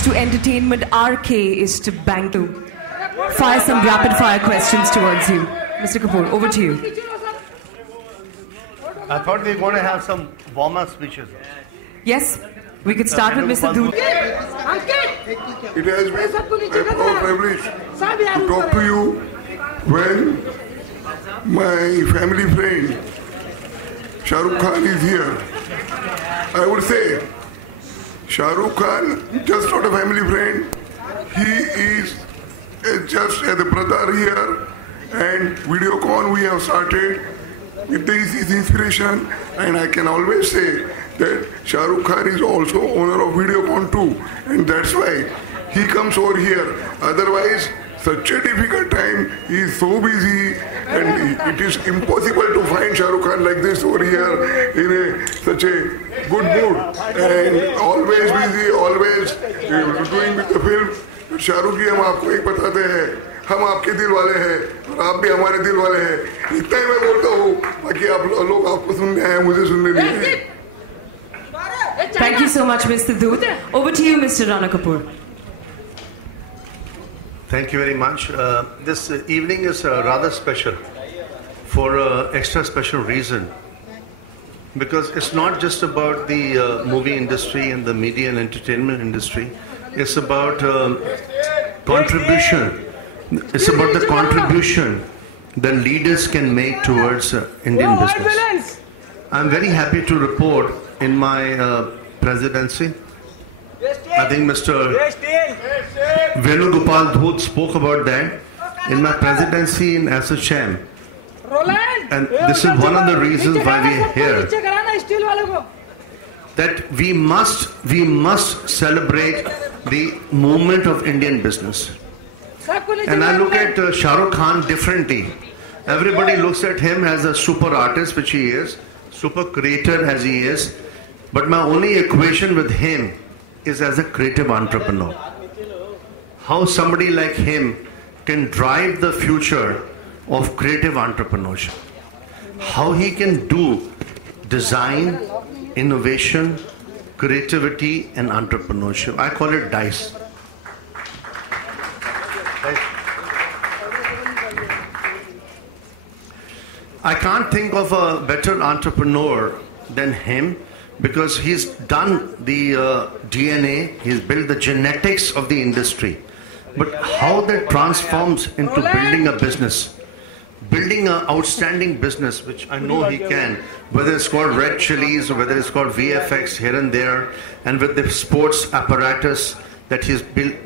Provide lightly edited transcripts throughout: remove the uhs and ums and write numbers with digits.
is to entertainment, RK is to bank to. Fire some rapid fire questions towards you. Mr. Kapoor, over to you. I thought we were going to have some warm-up speeches. Yes, we could start with Mr. Dhoot. It has been a privilege to talk to you when my family friend Shahrukh Khan is here. I would say Shahrukh Khan, just not a family friend, he is just as a brother here, and Videocon we have started with his inspiration, and I can always say that Shahrukh Khan is also owner of Videocon too, and that's why he comes over here. Otherwise, such a difficult time, he is so busy, and it is impossible to find Shahrukh Khan like this over here in such a good mood, and always busy, always doing with the film. Shahrukh जी हम आपको एक बताते हैं, हम आपके दिल वाले हैं और आप भी हमारे दिल वाले हैं. इतना ही मैं बोलता हूँ, बाकी आप लोग आपको सुनने आए, मुझे सुनने नहीं आए. Thank you so much, Mr. Dhoot. Over to you, Mr. Rana Kapoor. Thank you very much. This evening is rather special for an extra special reason, because it's not just about the movie industry and the media and entertainment industry. It's about contribution. It's about the contribution that leaders can make towards Indian business. I'm very happy to report in my presidency, I think Mr. Venugopal Dhoot spoke about that. In my presidency in Assocham, and this is one of the reasons why we are here, that we must celebrate the movement of Indian business. And I look at Shahrukh Khan differently. Everybody looks at him as a super artist, which he is, super creator as he is, but my only equation with him is as a creative entrepreneur. How somebody like him can drive the future of creative entrepreneurship. How he can do design, innovation, creativity and entrepreneurship. I call it DICE. I can't think of a better entrepreneur than him, because he's done the DNA, he's built the genetics of the industry. But how that transforms into building a business, building an outstanding business, which I know he can, whether it's called Red Chilies or whether it's called VFX here and there, and with the sports apparatus that he's been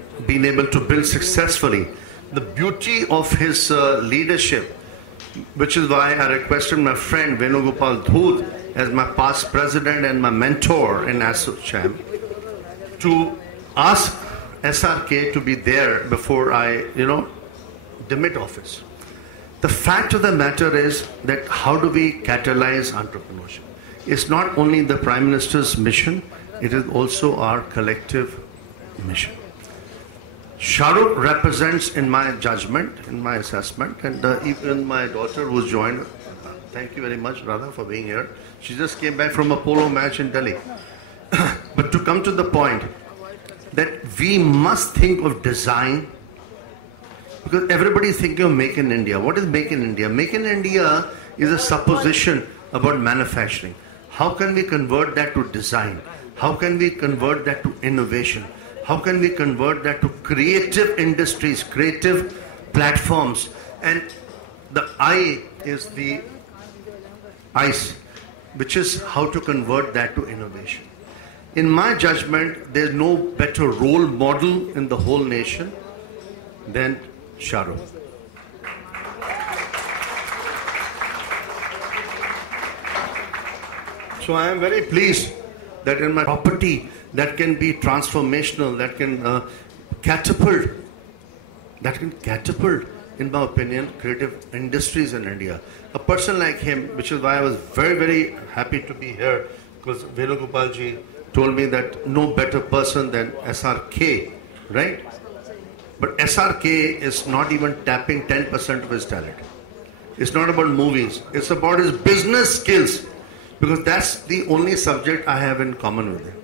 able to build successfully. The beauty of his leadership, which is why I requested my friend Venugopal Dhoot as my past president and my mentor in Assocham to ask SRK to be there before I, demit office. The fact of the matter is that how do we catalyze entrepreneurship? It's not only the Prime Minister's mission, it is also our collective mission. Shahrukh represents, in my judgment, in my assessment, and even my daughter who's joined, thank you very much, Radha, for being here. She just came back from a polo match in Delhi. But to come to the point, that we must think of design, because everybody is thinking of Make in India. What is Make in India? Make in India is a supposition about manufacturing. How can we convert that to design? How can we convert that to innovation? How can we convert that to creative industries, creative platforms? And the I is the ICE, which is how to convert that to innovation. In my judgment, there's no better role model in the whole nation than Shahrukh. So I am very pleased that in my property that can be transformational, that can catapult, in my opinion, creative industries in India. A person like him, which is why I was very, very happy to be here, because Venugopalji told me that no better person than SRK, right? But SRK is not even tapping 10% of his talent. It's not about movies. It's about his business skills, because that's the only subject I have in common with him.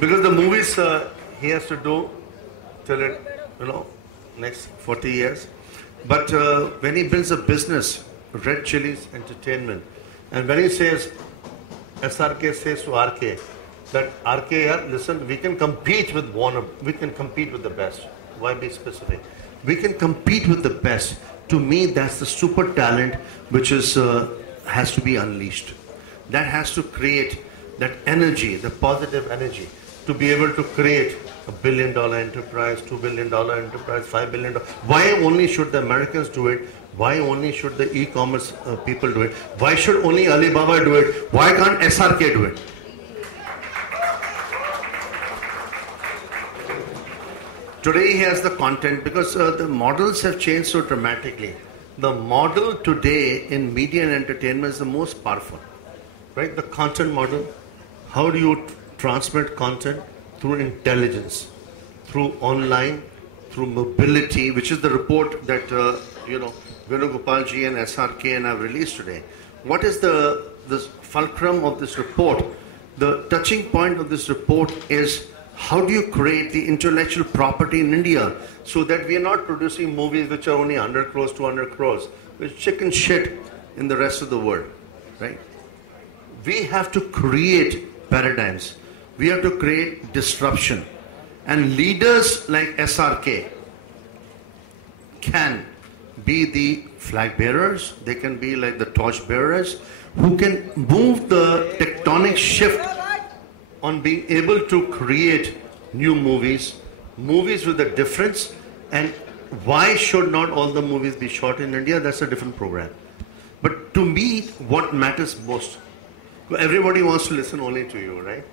Because the movies he has to do till it, next 40 years. But when he builds a business, Red Chillies Entertainment, and when he says, SRK says to RK, that RK, listen, we can compete with Warner, we can compete with the best. Why be specific? We can compete with the best. To me, that's the super talent which is has to be unleashed. That has to create that energy, the positive energy, to be able to create $1 billion enterprise, $2 billion enterprise, $5 billion. Why only should the Americans do it? Why only should the e-commerce people do it? Why should only Alibaba do it? Why can't SRK do it? Today he has the content because the models have changed so dramatically. The model today in media and entertainment is the most powerful, right? The content model. How do you transmit content? Through intelligence, through online, through mobility, which is the report that Venugopalji and SRK and have released today. What is the fulcrum of this report? The touching point of this report is how do you create the intellectual property in India so that we are not producing movies which are only 100 crores, 200 crores, which chicken shit in the rest of the world, right? We have to create paradigms. We have to create disruption. And leaders like SRK can be the flag bearers, they can be like the torch bearers, who can move the tectonic shift on being able to create new movies, movies with a difference. And why should not all the movies be shot in India? That's a different program. But to me, what matters most, everybody wants to listen only to you, right?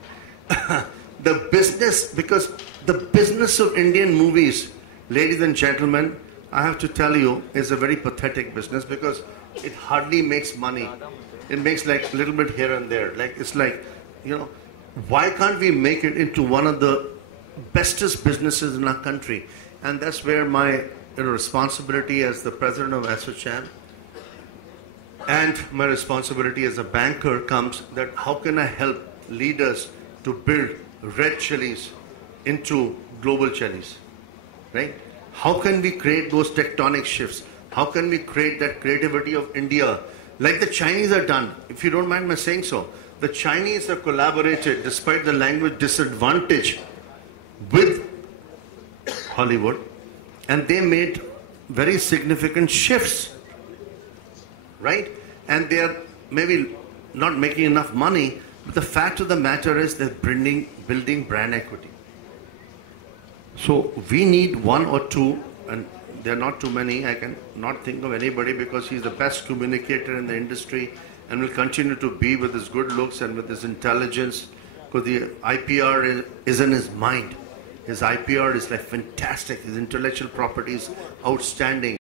The business, because the business of Indian movies, ladies and gentlemen, I have to tell you, is a very pathetic business because it hardly makes money. It makes like a little bit here and there. It's like, why can't we make it into one of the bestest businesses in our country? And that's where my responsibility as the president of Assocham and my responsibility as a banker comes, that how can I help leaders to build Red Chillies into global chilies, right? How can we create those tectonic shifts? How can we create that creativity of India like the Chinese have done? If you don't mind my saying so, the Chinese have collaborated despite the language disadvantage with Hollywood, and they made very significant shifts, right? And they are maybe not making enough money, but the fact of the matter is they're building brand equity. So we need one or two, and there are not too many. I can not think of anybody because he's the best communicator in the industry and will continue to be with his good looks and with his intelligence, because the IPR is in his mind. His IPR is like fantastic. His intellectual property is outstanding.